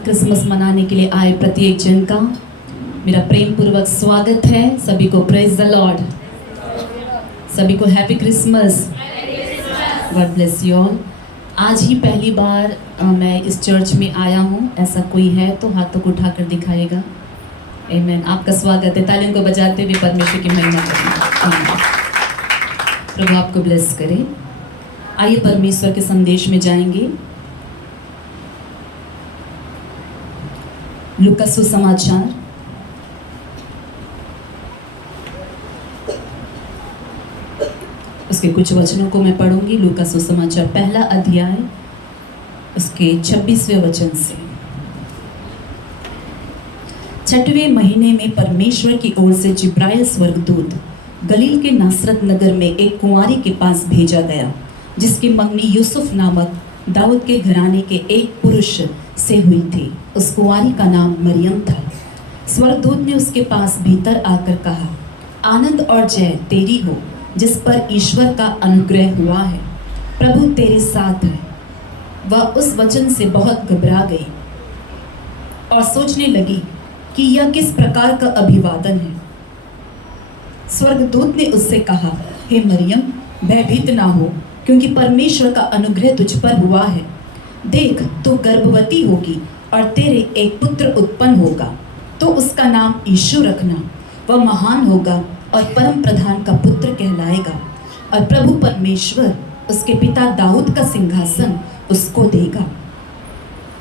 साथ क्रिसमस मनाने के लिए आए प्रत्येक जन का मेरा प्रेम पूर्वक स्वागत है। सभी को प्रेज द लॉर्ड, सभी को happy Christmas, God bless you all. आज ही पहली बार मैं इस चर्च में आया हूँ। ऐसा कोई है तो हाथों को उठाकर दिखाएगा। आमीन। आपका स्वागत है। तालियों को बजाते हुए परमेश्वर की महिमा करें। प्रभु आपको ब्लेस करे। आइए परमेश्वर के संदेश में जाएंगे। लूका सुसमाचार उसके कुछ वचनों को मैं पढ़ूंगी। लूका सुसमाचार पहला अध्याय उसके 26वें वचन से। 6वें महीने में परमेश्वर की ओर से जिब्राइल स्वर्गदूत गलील के नासरत नगर में एक कुंवारी के पास भेजा गया, जिसकी मंगनी यूसुफ नामक दाऊद के घराने के एक पुरुष से हुई थी। उस कुंवारी का नाम मरियम था। स्वर्गदूत ने उसके पास भीतर आकर कहा, आनंद और जय तेरी हो, जिस पर ईश्वर का अनुग्रह हुआ है, प्रभु तेरे साथ है। वह उस वचन से बहुत घबरा गई और सोचने लगी कि यह किस प्रकार का अभिवादन है। स्वर्गदूत ने उससे कहा, हे मरियम, भयभीत ना हो, क्योंकि परमेश्वर का अनुग्रह तुझ पर हुआ है। देख, तू गर्भवती होगी और तेरे एक पुत्र उत्पन्न होगा, तो उसका नाम यीशु रखना। वह महान होगा और परम प्रधान का पुत्र कहलाएगा, और प्रभु परमेश्वर उसके पिता दाऊद का सिंहासन उसको देगा,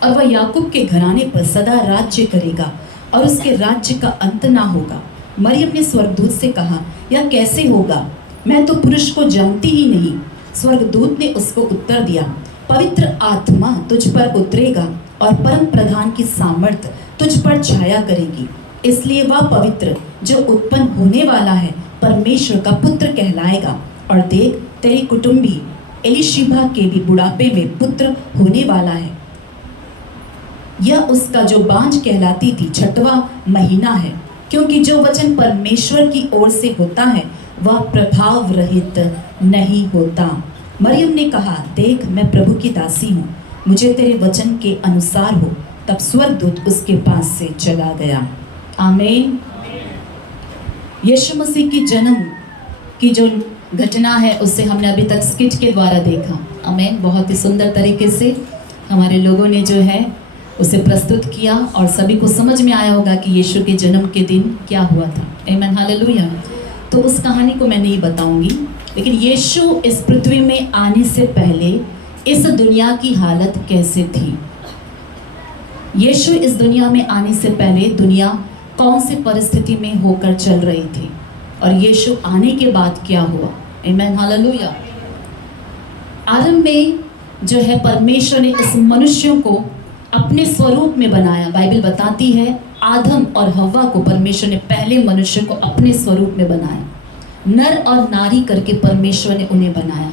और वह याकूब के घराने पर सदा राज्य करेगा, और उसके राज्य का अंत ना होगा। मरियम ने स्वर्गदूत से कहा, यह कैसे होगा? मैं तो पुरुष को जानती ही नहीं। स्वर्गदूत ने उसको उत्तर दिया, पवित्र आत्मा तुझ पर उतरेगा और परम प्रधान की सामर्थ तुझ पर छाया करेगी। इसलिए वह पवित्र जो उत्पन्न होने वाला है परमेश्वर का पुत्र कहलाएगा। और देख, तेरी कुटुंबी एलीशिबा के भी बुढ़ापे में पुत्र होने वाला है। यह उसका जो बांझ कहलाती थी 6वां महीना है, क्योंकि जो वचन परमेश्वर की ओर से होता है वह प्रभाव रहित नहीं होता। मरियम ने कहा, देख, मैं प्रभु की दासी हूँ, मुझे तेरे वचन के अनुसार हो। तब स्वर्गदूत उसके पास से चला गया। आमीन। यीशु मसीह की जन्म की जो घटना है उसे हमने अभी तक स्किट के द्वारा देखा। आमीन। बहुत ही सुंदर तरीके से हमारे लोगों ने जो है उसे प्रस्तुत किया, और सभी को समझ में आया होगा कि यीशु के जन्म के दिन क्या हुआ था। आमीन, हालेलुया। तो उस कहानी को मैं नहीं बताऊंगी, लेकिन यीशु इस पृथ्वी में आने से पहले इस दुनिया की हालत कैसे थी। यीशु इस दुनिया में आने से पहले दुनिया कौन सी परिस्थिति में होकर चल रही थी, और यीशु आने के बाद क्या हुआ। आमीन, हालेलुया। आरंभ में जो है परमेश्वर ने इस मनुष्यों को अपने स्वरूप में बनाया। बाइबल बताती है आदम और हव्वा को परमेश्वर ने पहले मनुष्य को अपने स्वरूप में बनाया। नर और नारी करके परमेश्वर ने उन्हें बनाया।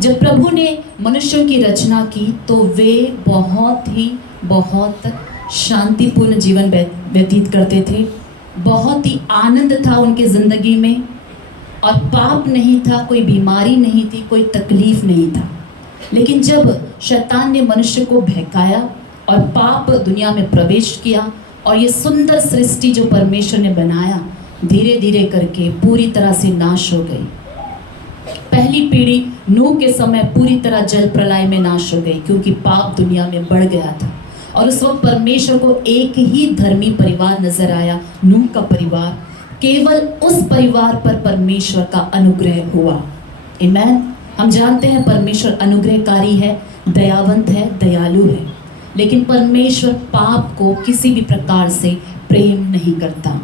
जब प्रभु ने मनुष्यों की रचना की तो वे बहुत शांतिपूर्ण जीवन व्यतीत करते थे। बहुत ही आनंद था उनके ज़िंदगी में, और पाप नहीं था, कोई बीमारी नहीं थी, कोई तकलीफ नहीं था। लेकिन जब शैतान ने मनुष्य को बहकाया और पाप दुनिया में प्रवेश किया, और ये सुंदर सृष्टि जो परमेश्वर ने बनाया धीरे धीरे करके पूरी तरह से नाश हो गई। पहली पीढ़ी नूह के समय पूरी तरह जल प्रलय में नाश हो गई, क्योंकि पाप दुनिया में बढ़ गया था। और उस वक्त परमेश्वर को एक ही धर्मी परिवार नजर आया, नूह का परिवार। केवल उस परिवार पर परमेश्वर का अनुग्रह हुआ। आमीन। हम जानते हैं परमेश्वर अनुग्रहकारी है, दयावंत है, दयालु है, लेकिन परमेश्वर पाप को किसी भी प्रकार से प्रेम नहीं करता।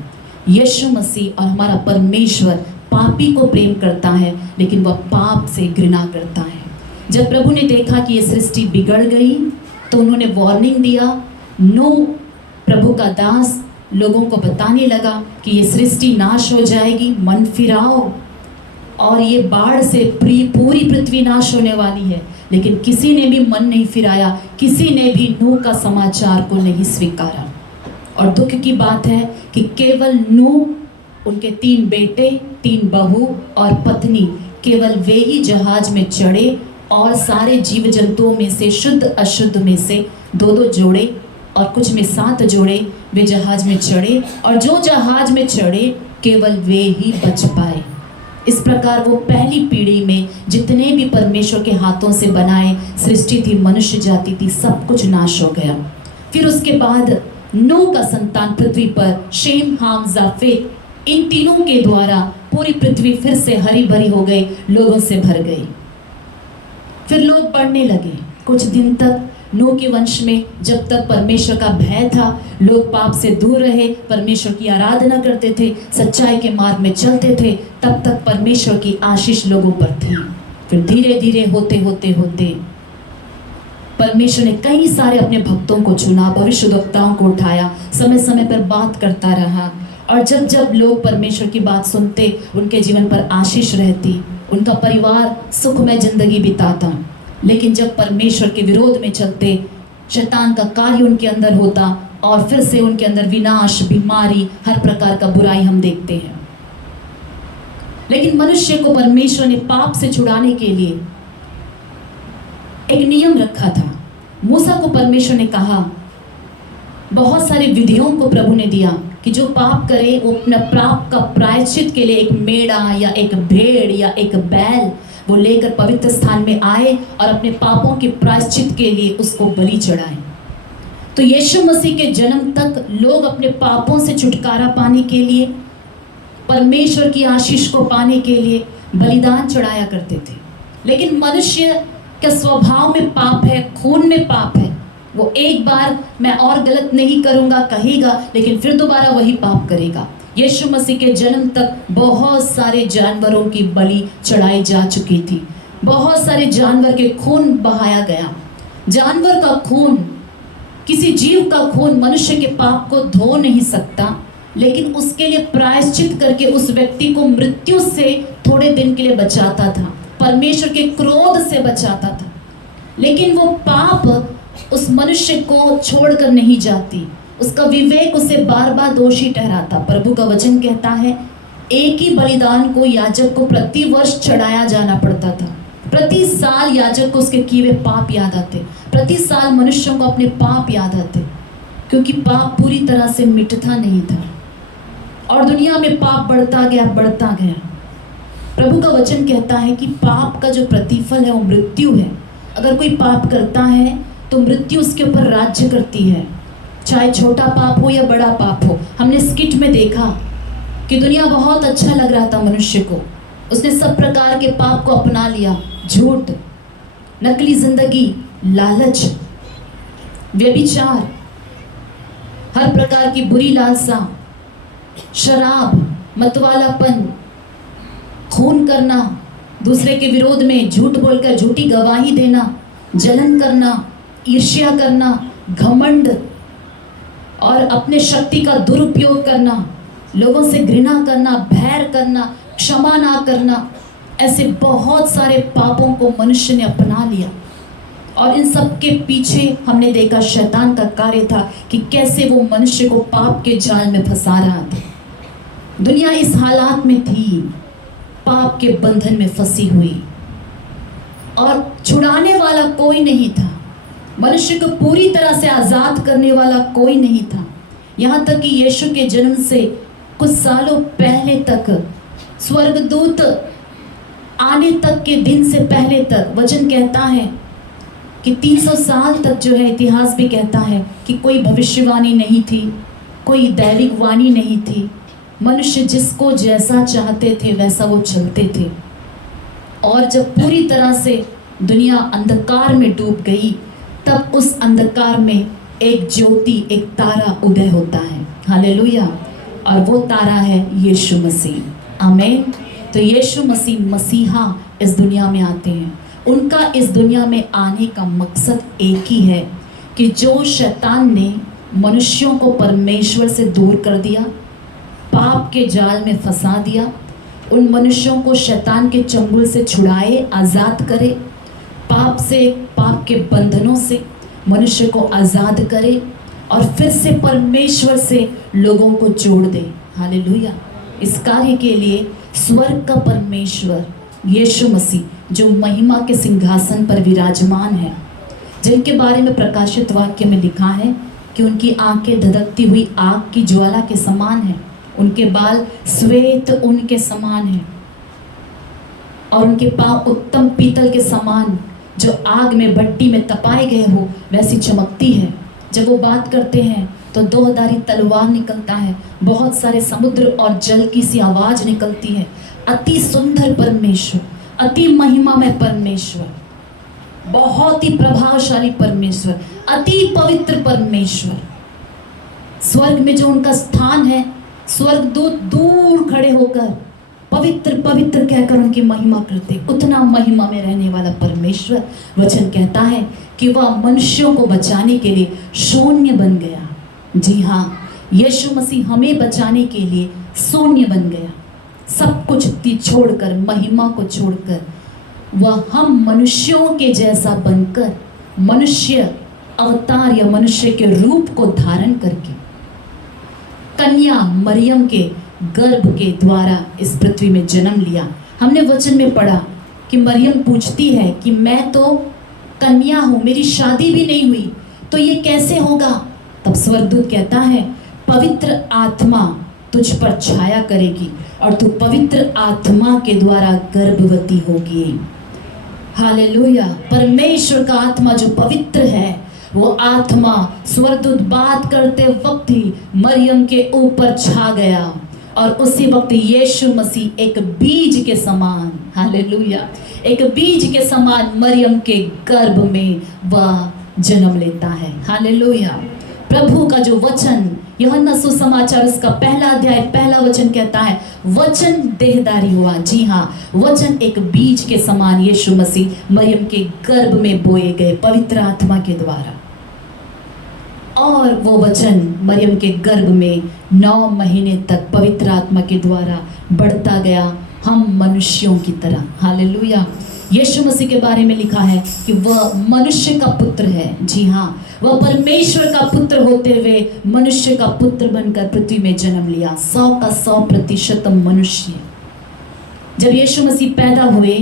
यीशु मसीह और हमारा परमेश्वर पापी को प्रेम करता है, लेकिन वह पाप से घृणा करता है। जब प्रभु ने देखा कि ये सृष्टि बिगड़ गई तो उन्होंने वार्निंग दिया। नूह प्रभु का दास लोगों को बताने लगा कि ये सृष्टि नाश हो जाएगी, मन फिराओ, और ये बाढ़ से पूरी पृथ्वी नाश होने वाली है। लेकिन किसी ने भी मन नहीं फिराया, किसी ने भी नूह का समाचार को नहीं स्वीकारा। और दुख की बात है कि केवल नूह, उनके 3 बेटे, 3 बहू और पत्नी, केवल वे ही जहाज में चढ़े, और सारे जीव जंतुओं में से शुद्ध अशुद्ध में से 2-2 जोड़े और कुछ में 7 जोड़े वे जहाज में चढ़े, और जो जहाज में चढ़े केवल वे ही बच पाए। इस प्रकार वो पहली पीढ़ी में जितने भी परमेश्वर के हाथों से बनाए सृष्टि थी, मनुष्य जाति थी, सब कुछ नाश हो गया। फिर उसके बाद नूह का संतान पृथ्वी पर, शेम, हाम, जाफेत, इन तीनों के द्वारा पूरी पृथ्वी फिर से हरी भरी हो गई, लोगों से भर गई। फिर लोग बढ़ने लगे। कुछ दिन तक नूह के वंश में जब तक परमेश्वर का भय था, लोग पाप से दूर रहे, परमेश्वर की आराधना करते थे, सच्चाई के मार्ग में चलते थे, तब तक परमेश्वर की आशीष लोगों पर थी। फिर धीरे धीरे होते होते होते परमेश्वर ने कई सारे अपने भक्तों को चुना, भविष्यद्वक्ताओं को उठाया, समय समय पर बात करता रहा, और जब जब लोग परमेश्वर की बात सुनते, उनके जीवन पर आशीष रहती, उनका परिवार सुखमय जिंदगी बिताता। लेकिन जब परमेश्वर के विरोध में चलते, शैतान का कार्य उनके अंदर होता, और फिर से उनके अंदर विनाश, बीमारी, हर प्रकार का बुराई हम देखते हैं। लेकिन मनुष्य को परमेश्वर ने पाप से छुड़ाने के लिए एक नियम रखा था। मूसा को परमेश्वर ने कहा, बहुत सारी विधियों को प्रभु ने दिया कि जो पाप करे वो अपने पाप का प्रायश्चित के लिए एक मेढ़ा या एक भेड़ या एक बैल वो लेकर पवित्र स्थान में आए और अपने पापों के प्रायश्चित के लिए उसको बलि चढ़ाए। तो यीशु मसीह के जन्म तक लोग अपने पापों से छुटकारा पाने के लिए, परमेश्वर की आशीष को पाने के लिए बलिदान चढ़ाया करते थे। लेकिन मनुष्य के स्वभाव में पाप है, खून में पाप है। वो एक बार मैं और गलत नहीं करूंगा कहेगा, लेकिन फिर दोबारा वही पाप करेगा। यीशु मसीह के जन्म तक बहुत सारे जानवरों की बलि चढ़ाई जा चुकी थी, बहुत सारे जानवर के खून बहाया गया। जानवर का खून, किसी जीव का खून मनुष्य के पाप को धो नहीं सकता, लेकिन उसके लिए प्रायश्चित करके उस व्यक्ति को मृत्यु से थोड़े दिन के लिए बचाता था, परमेश्वर के क्रोध से बचाता था। लेकिन वो पाप उस मनुष्य को छोड़कर नहीं जाती, उसका विवेक उसे बार बार दोषी ठहराता। प्रभु का वचन कहता है, एक ही बलिदान को याजक को प्रति वर्ष चढ़ाया जाना पड़ता था। प्रति साल याजक को उसके किए हुए पाप याद आते, प्रति साल मनुष्यों को अपने पाप याद आते, क्योंकि पाप पूरी तरह से मिटता नहीं था और दुनिया में पाप बढ़ता गया, बढ़ता गया। प्रभु का वचन कहता है कि पाप का जो प्रतिफल है वो मृत्यु है। अगर कोई पाप करता है तो मृत्यु उसके ऊपर राज्य करती है, चाहे छोटा पाप हो या बड़ा पाप हो। हमने स्किट में देखा कि दुनिया बहुत अच्छा लग रहा था मनुष्य को, उसने सब प्रकार के पाप को अपना लिया, झूठ, नकली जिंदगी, लालच, व्यभिचार, हर प्रकार की बुरी लालसा, शराब, मतवालापन, खून करना, दूसरे के विरोध में झूठ बोलकर झूठी गवाही देना, जलन करना, ईर्ष्या करना, घमंड और अपने शक्ति का दुरुपयोग करना, लोगों से घृणा करना, बैर करना, क्षमा ना करना, ऐसे बहुत सारे पापों को मनुष्य ने अपना लिया। और इन सब के पीछे हमने देखा शैतान का कार्य था कि कैसे वो मनुष्य को पाप के जाल में फंसा रहा था। दुनिया इस हालात में थी, पाप के बंधन में फंसी हुई, और छुड़ाने वाला कोई नहीं था। मनुष्य को पूरी तरह से आज़ाद करने वाला कोई नहीं था। यहाँ तक कि यीशु के जन्म से कुछ सालों पहले तक, स्वर्गदूत आने तक के दिन से पहले तक, वचन कहता है कि 300 साल तक जो है, इतिहास भी कहता है कि कोई भविष्यवाणी नहीं थी, कोई दैविक वाणी नहीं थी। मनुष्य जिसको जैसा चाहते थे वैसा वो चलते थे। और जब पूरी तरह से दुनिया अंधकार में डूब गई, तब उस अंधकार में एक ज्योति, एक तारा उदय होता है। हालेलुया। और वो तारा है यीशु मसीह। आमीन। तो यीशु मसीह मसीहा इस दुनिया में आते हैं। उनका इस दुनिया में आने का मकसद एक ही है कि जो शैतान ने मनुष्यों को परमेश्वर से दूर कर दिया, पाप के जाल में फंसा दिया, उन मनुष्यों को शैतान के चंगुल से छुड़ाए, आज़ाद करे, पाप से, पाप के बंधनों से मनुष्य को आज़ाद करे और फिर से परमेश्वर से लोगों को जोड़ दे। हालेलुया। इस कार्य के लिए स्वर्ग का परमेश्वर यीशु मसीह, जो महिमा के सिंहासन पर विराजमान है, जिनके बारे में प्रकाशित वाक्य में लिखा है कि उनकी आंखें धधकती हुई आग की ज्वाला के समान है, उनके बाल श्वेत ऊन के समान है और उनके पांव उत्तम पीतल के समान जो आग में भट्टी में तपाए गए हो वैसी चमकती है। जब वो बात करते हैं तो दोधारी तलवार निकलता है, बहुत सारे समुद्र और जल की सी आवाज निकलती है। अति सुंदर परमेश्वर, अति महिमामय परमेश्वर, बहुत ही प्रभावशाली परमेश्वर, अति पवित्र परमेश्वर। स्वर्ग में जो उनका स्थान है, स्वर्गदूत दूर खड़े होकर पवित्र पवित्र कहकर उनकी महिमा करते। उतना महिमा में रहने वाला परमेश्वर, वचन कहता है कि वह मनुष्यों को बचाने के लिए शून्य बन गया। जी हाँ, यीशु मसीह हमें बचाने के लिए शून्य बन गया। सब कुछ छोड़कर, महिमा को छोड़कर वह हम मनुष्यों के जैसा बनकर, मनुष्य अवतार या मनुष्य के रूप को धारण करके कन्या मरियम के गर्भ के द्वारा इस पृथ्वी में जन्म लिया। हमने वचन में पढ़ा कि मरियम पूछती है कि मैं तो कन्या हूँ, मेरी शादी भी नहीं हुई, तो ये कैसे होगा? तब स्वर्गदूत कहता है, पवित्र आत्मा तुझ पर छाया करेगी और तू पवित्र आत्मा के द्वारा गर्भवती होगी। हालेलुया। परमेश्वर का आत्मा जो पवित्र है, वो आत्मा स्वर्गदूत बात करते वक्त ही मरियम के ऊपर छा गया और उसी वक्त यीशु मसीह एक बीज के समान, हालेलुया, एक बीज के समान मरियम के गर्भ में वह जन्म लेता है। हालेलुया। प्रभु का जो वचन, यूहन्ना सुसमाचार उसका पहला अध्याय पहला वचन कहता है, वचन देहधारी हुआ। जी हाँ, वचन एक बीज के समान यीशु मसीह मरियम के गर्भ में बोए गए पवित्र आत्मा के द्वारा, और वो वचन मरियम के गर्भ में 9 महीने तक पवित्र आत्मा के द्वारा बढ़ता गया, हम मनुष्यों की तरह। हालेलुया। यीशु मसीह के बारे में लिखा है कि वह मनुष्य का पुत्र है। जी हाँ, वह परमेश्वर का पुत्र होते हुए मनुष्य का पुत्र बनकर पृथ्वी में जन्म लिया। 100 का 100% मनुष्य। जब यीशु मसीह पैदा हुए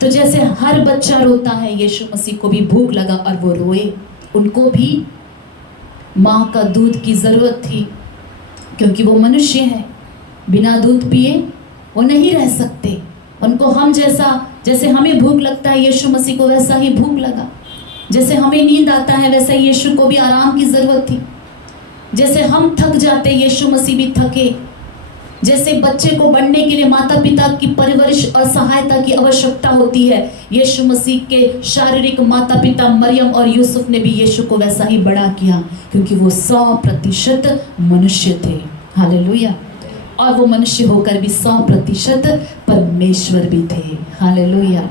तो जैसे हर बच्चा रोता है, यीशु मसीह को भी भूख लगा और वो रोए। उनको भी माँ का दूध की ज़रूरत थी क्योंकि वो मनुष्य है, बिना दूध पिए वो नहीं रह सकते। उनको हम जैसे हमें भूख लगता है, यीशु मसीह को वैसा ही भूख लगा। जैसे हमें नींद आता है, वैसा ही यीशु को भी आराम की ज़रूरत थी। जैसे हम थक जाते, यीशु मसीह भी थके। जैसे बच्चे को बढ़ने के लिए माता पिता की परवरिश और सहायता की आवश्यकता होती है, यीशु मसीह के शारीरिक माता पिता मरियम और यूसुफ ने भी यीशु को वैसा ही बड़ा किया क्योंकि वो 100% मनुष्य थे। हालेलुया। और वो मनुष्य होकर भी 100% परमेश्वर भी थे। हालेलुया।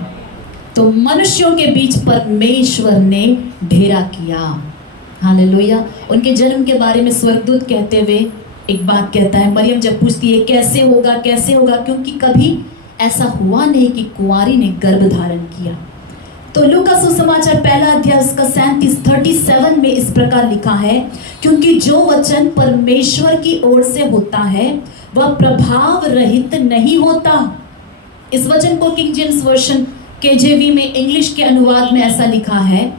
तो मनुष्यों के बीच परमेश्वर ने डेरा किया। हालेलुया। उनके जन्म के बारे में स्वर्गदूत कहते हुए एक बात कहता है, मरियम जब पूछती है कैसे होगा कैसे होगा, क्योंकि कभी ऐसा हुआ नहीं कि कुंवारी ने गर्भ धारण किया। तो लूका सुसमाचार पहला अध्याय उसका 37 में इस प्रकार लिखा है, क्योंकि जो वचन परमेश्वर की ओर से होता है वह प्रभाव रहित नहीं होता। इस वचन को किंग जेम्स वर्जन केजेवी में इंग्लिश के अनुवाद में ऐसा लिखा है,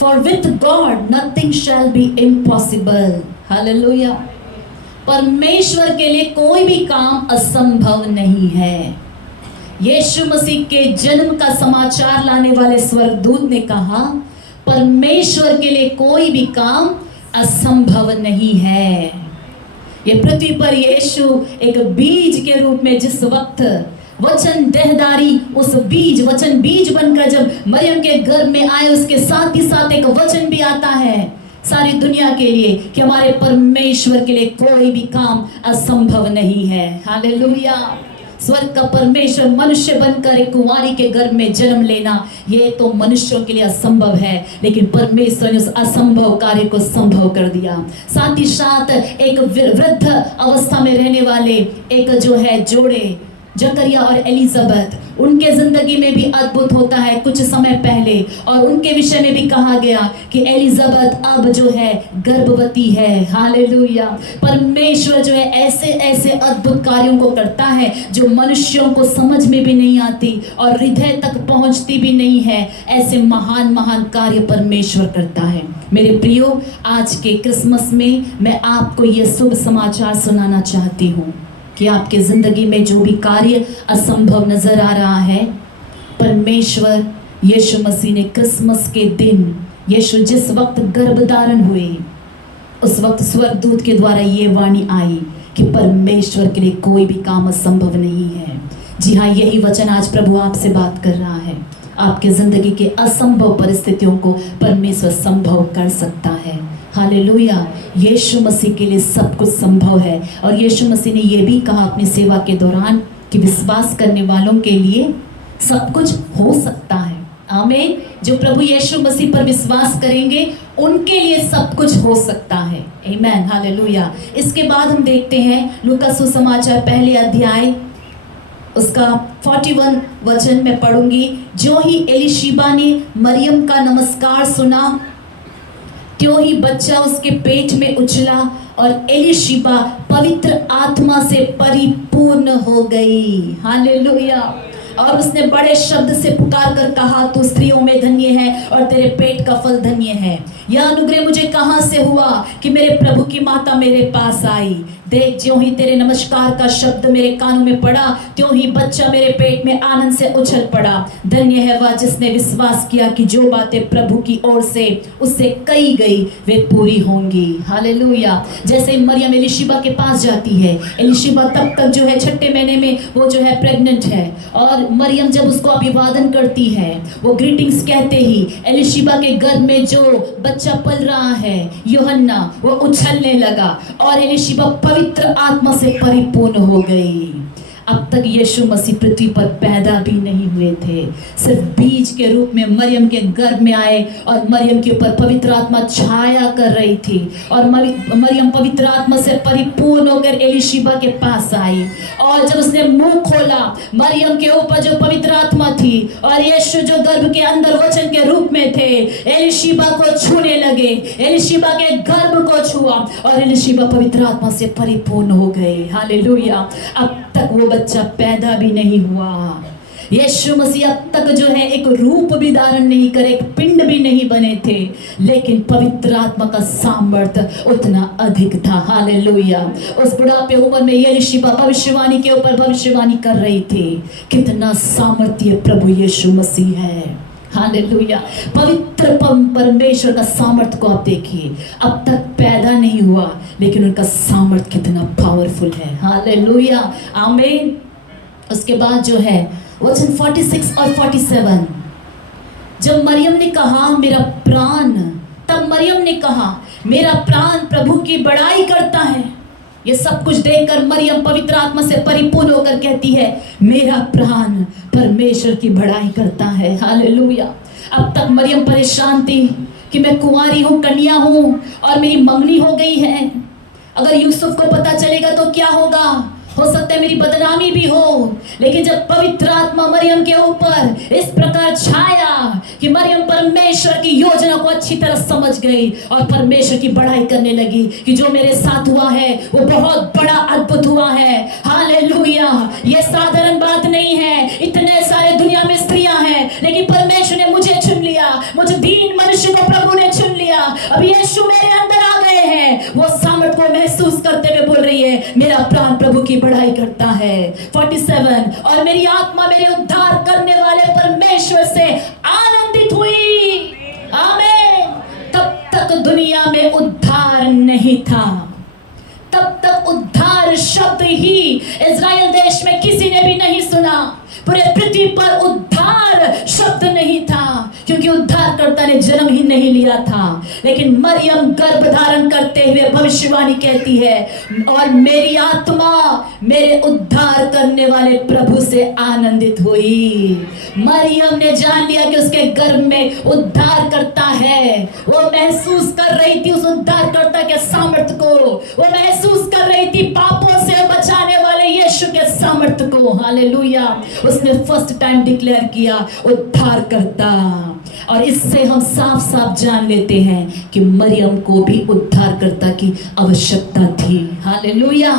For with God nothing shall be impossible. Hallelujah. परमेश्वर के लिए कोई भी काम असंभव नहीं है। यीशु मसीह के जन्म का समाचार लाने वाले स्वर्गदूत ने कहा, परमेश्वर के लिए कोई भी काम असंभव नहीं है। ये पृथ्वी पर यीशु एक बीज के रूप में जिस वक्त वचन देहधारी, उस बीज, वचन बीज बनकर जब मरियम के गर्भ में आए, उसके साथ ही साथ एक वचन भी आता है सारी दुनिया के लिए कि हमारे परमेश्वर के लिए कोई भी काम असंभव नहीं है। हालेलुया। स्वर्ग का परमेश्वर मनुष्य बनकर एक कुंवारी के गर्भ में जन्म लेना, ये तो मनुष्यों के लिए असंभव है, लेकिन परमेश्वर ने उस असंभव कार्य को संभव कर दिया। साथ ही साथ एक वृद्ध अवस्था में रहने वाले एक जो है जोड़े, जकरिया और एलिजाबेथ, उनके जिंदगी में भी अद्भुत होता है कुछ समय पहले, और उनके विषय में भी कहा गया कि एलिजाबेथ अब जो है गर्भवती है। हालेलुया। परमेश्वर जो है ऐसे ऐसे अद्भुत कार्यों को करता है जो मनुष्यों को समझ में भी नहीं आती और हृदय तक पहुंचती भी नहीं है। ऐसे महान महान कार्य परमेश्वर करता है। मेरे प्रियो, आज के क्रिसमस में मैं आपको ये शुभ समाचार सुनाना चाहती हूँ कि आपके जिंदगी में जो भी कार्य असंभव नजर आ रहा है, परमेश्वर यीशु मसीह ने क्रिसमस के दिन, यीशु जिस वक्त गर्भधारण हुए, उस वक्त स्वर्गदूत के द्वारा ये वाणी आई कि परमेश्वर के लिए कोई भी काम असंभव नहीं है। जी हाँ, यही वचन आज प्रभु आपसे बात कर रहा है। आपके जिंदगी के असंभव परिस्थितियों को परमेश्वर संभव कर सकता है। हालेलुया। यीशु मसीह के लिए सब कुछ संभव है। और यीशु मसीह ने यह भी कहा अपनी सेवा के दौरान कि विश्वास करने वालों के लिए सब कुछ हो सकता है। आमीन। जो प्रभु यीशु मसीह पर विश्वास करेंगे उनके लिए सब कुछ हो सकता है। आमीन। हालेलुया। इसके बाद हम देखते हैं लूका सुसमाचार पहले अध्याय उसका 41 वचन में पढ़ूंगी। जो ही एलीशिबा ने मरियम का नमस्कार सुना, त्यों ही बच्चा उसके पेट में उछला और एलीशिबा पवित्र आत्मा से परिपूर्ण हो गई। हालेलुया। और उसने बड़े शब्द से पुकार कर कहा, तू स्त्रियों में धन्य है और तेरे पेट का फल धन्य है। यह अनुग्रह मुझे कहाँ से हुआ कि मेरे प्रभु की माता मेरे पास आई। देख, ज्यों ही तेरे नमस्कार का शब्द मेरे कानों में पड़ा, त्यों ही बच्चा मेरे पेट में आनंद से उछल पड़ा। धन्य है वह जिसने विश्वास किया कि जो बातें प्रभु की ओर से उससे कही गई वे पूरी होंगी। हालेलुया। जैसे मरियम एलीशिबा के पास जाती है, एलीशिबा तब तक जो है 6ठे महीने में वो जो है प्रेग्नेंट है, और मरियम जब उसको अभिवादन करती है, वो ग्रीटिंग्स कहते ही एलीशिबा के गर्भ में जो बच्चा पल रहा है यूहन्ना, वो उछलने लगा और एलीशिबा पवित्र आत्मा से परिपूर्ण हो गई। अब तक यीशु मसीह पृथ्वी पर पैदा भी नहीं हुए थे, सिर्फ बीज के रूप में मरियम के गर्भ में आए और मरियम के ऊपर पवित्र आत्मा छाया कर रही थी, और मरियम पवित्र आत्मा से परिपूर्ण होकर एलीशिबा के पास आई। और जब उसने मुंह खोला, मरियम के ऊपर जो पवित्र आत्मा थी और यीशु जो गर्भ के अंदर वचन के रूप में थे, एलीशिबा को छूने लगे, एलीशिबा के गर्भ को छुआ और एलीशिबा पवित्र आत्मा से परिपूर्ण हो गए। हालेलुया। अब तक वो बच्चा पैदा भी नहीं हुआ। यीशु मसीह अब तक जो है एक रूप भी धारण नहीं करे, एक पिंड भी नहीं बने थे, लेकिन पवित्र आत्मा का सामर्थ्य उतना अधिक था। हालेलुया। उस बुढ़ापे उम्र में एलीशिबा भविष्यवाणी के ऊपर भविष्यवाणी कर रही थी। कितना सामर्थ्य प्रभु यीशु मसीह है। हालेलुया। पवित्र परमेश्वर का सामर्थ्य को आप देखिए। अब तक पैदा नहीं हुआ, लेकिन उनका सामर्थ्य कितना पावरफुल है। हालेलुया। आमीन। उसके बाद जो है वचन 46 और 47, जब मरियम ने कहा मेरा प्राण, तब मरियम ने कहा मेरा प्राण प्रभु की बड़ाई करता है। ये सब कुछ देखकर मरियम पवित्र आत्मा से परिपूर्ण होकर कहती है, मेरा प्राण परमेश्वर की बड़ाई करता है। हालेलुया। अब तक मरियम परेशान थी कि मैं कुंवारी हूँ, कन्या हूँ और मेरी मंगनी हो गई है। अगर यूसुफ को पता चलेगा तो क्या होगा, हो सकता है मेरी बदनामी भी हो। लेकिन जब पवित्र आत्मा मरियम के ऊपर इस प्रकार छाया कि मरियम परमेश्वर की योजना को अच्छी तरह समझ गई और परमेश्वर की बड़ाई करने लगी कि जो मेरे साथ हुआ है वो बहुत बड़ा अद्भुत हुआ है। हालेलुया। ये साधारण बात नहीं है। इतने सारे दुनिया में स्त्रियां हैं, लेकिन परमेश्वर ने मुझे चुन लिया, मुझे दीन मनुष्य को प्रभु ने चुन लिया। अब यीशु मेरे अंदर आ गए हैं। वो सामर्थ को महसूस करते हुए बोल रही है, मेरा प्राण प्रभु की बड़ाई करता है। 47, और मेरी आत्मा मेरे उद्धार करने वाले परमेश्वर से आनंदित हुई। आमीन। तब तक दुनिया में उद्धार नहीं था, तब तक उद्धार शब्द ही इज़राइल देश में किसी ने भी नहीं सुना। पूरे पृथ्वी पर उद्धार शब्द नहीं था, क्योंकि उद्धारकर्ता ने जन्म ही नहीं लिया था। लेकिन मरियम गर्भ धारण करते हुए भविष्यवाणी कहती है, और मेरी आत्मा मेरे उद्धार करने वाले प्रभु से आनंदित हुई। मरियम ने जान लिया कि उसके गर्भ में उद्धार करता है। वो महसूस कर रही थी उस उद्धारकर्ता के सामर्थ्य को, वो महसूस कर रही थी पापों से बचाने वाले यीशु के सामर्थ्य को, हालेलुया, उसने फर्स्ट टाइम डिक्लेयर किया उद्धार करता। और इससे हम साफ साफ जान लेते हैं कि मरियम को भी उद्धारकर्ता की आवश्यकता थी। हालेलुया।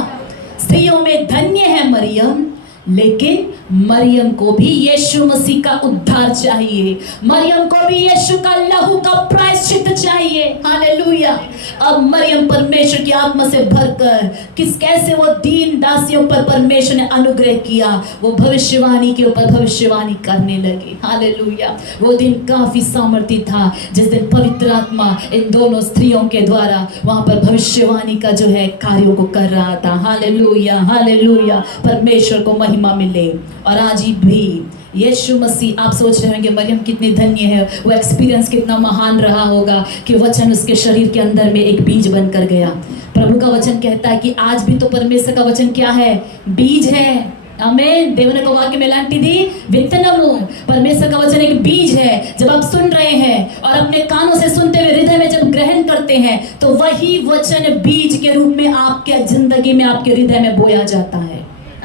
स्त्रियों में धन्य है मरियम, लेकिन मरियम को भी यीशु मसीह का उद्धार चाहिए। मरियम को भी यीशु का लहू का प्रायश्चित चाहिए। हालेलुया। अब मरियम परमेश्वर की आत्मा से भरकर कैसे वो दीन दासियों पर परमेश्वर ने अनुग्रह किया, वो भविष्यवाणी के ऊपर भविष्यवाणी करने लगी। हालेलुया। वो दिन काफी सामर्थ्य था जिस दिन पवित्र आत्मा इन दोनों स्त्रियों के द्वारा वहां पर भविष्यवाणी का जो है कार्यों को कर रहा था। Hallelujah, hallelujah. परमेश्वर को महिमा मिले। और आज ही भी यीशु मसीह, आप सोच रहे होंगे मरियम कितनी धन्य है, वो एक्सपीरियंस कितना महान रहा होगा कि वचन उसके शरीर के अंदर में एक बीज बनकर गया। प्रभु का वचन कहता है कि आज भी तो परमेश्वर का वचन क्या है? बीज है। आमीन। దేవుని యొక్క వాక్యం ఎలాంటిది? విత్తనము। परमेश्वर का वचन एक बीज है। जब आप सुन रहे हैं और अपने कानों से सुनते हुए हृदय में जब ग्रहण करते हैं तो वही वचन बीज के रूप में आपके जिंदगी में, आपके हृदय में बोया जाता है।